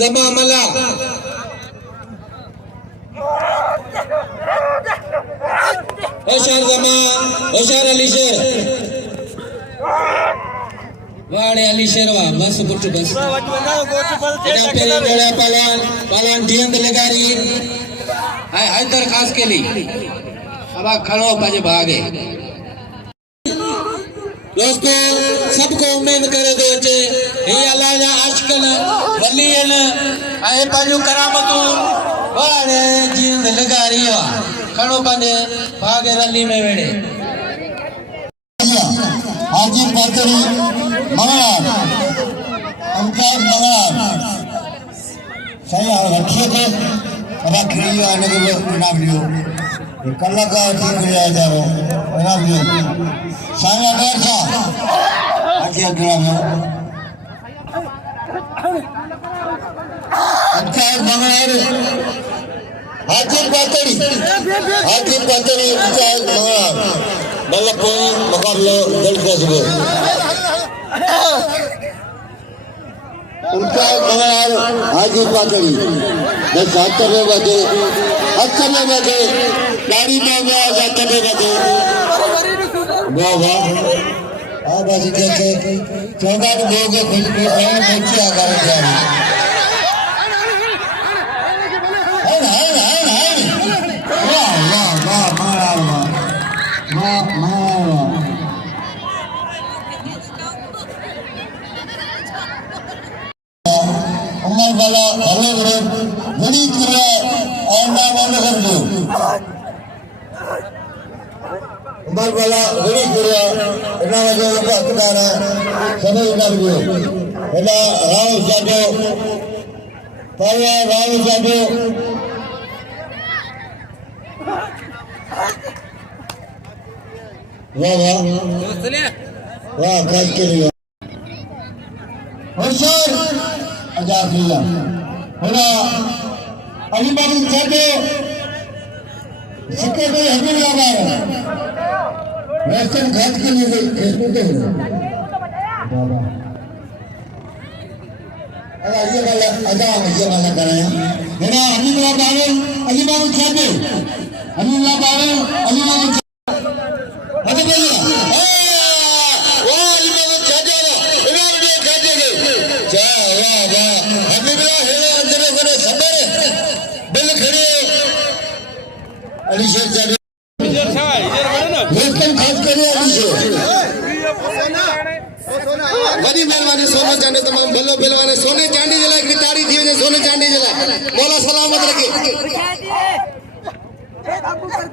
जमा मला होशार जमा होशार अलीशेर वाड़े अलीशेर वा बस पुट्टू बस एडा पेरी जोड़ा पालान धियंद लगारी हाय दरखास्त केली अब खड़ो पाजे भागे दोस्तों सबको उम्मीद करे दो चे हे अल्लाह जा आशिकन वलीन आए पाजू करामतू वाड़े धियंद लगारी वा खड़ो पाजे भागे रली में वेड़े हाजी पातरी मंगलार अंकाज मंगलार सही रखिए थे अब खिड़ियो आने के लिए इनाम लियो कल्ला का ठीक लिया जा रहा इनाम लियो साया डर सा आगे इनाम लियो अंकाज मंगलार हाजी पातरी अंकाज मंगलार बल्लभपुर मुकाबला जल्द से जल्द उनका मंगलार हाजी पातरी 70 में बजे 80 में बजे गाड़ी में 70 में बजे वाह वाह आ बाजी के 14 लोग कुछ भी है नीचे आकर जा रहे हैं वाह वाह वाह मंगलार वाह उमर वाला भले विरोध बड़ी क्रिया और नाम कर दो उमर वाला बड़ी क्रिया इतना वजह का हकदार है सभी कर दो इतना राव जादो पाया राव जादो वाह वाह वाह काज के लिए होशियार आजाद किया होना अली बाबू जादे सिक्के को हमें लगा है वेस्टर्न घाट के लिए फेसबुक पे ये वाला कराया होना अली बाबू जादे अली बाबू अरे भैया वाह अली बाबू जादे इनाम दे जादे जा वाह वाह हबीबुल्ला हेला अंदर कोने सबर बिल खड़े अलीशेर जादे इधर बड़े ना लेकिन खास करे अलीशेर बड़ी मेहरबानी सोना चांदी तमाम भलो बिलवाने सोने चांदी जला एक ताड़ी थी सोने चांदी जला मौला सलामत रखे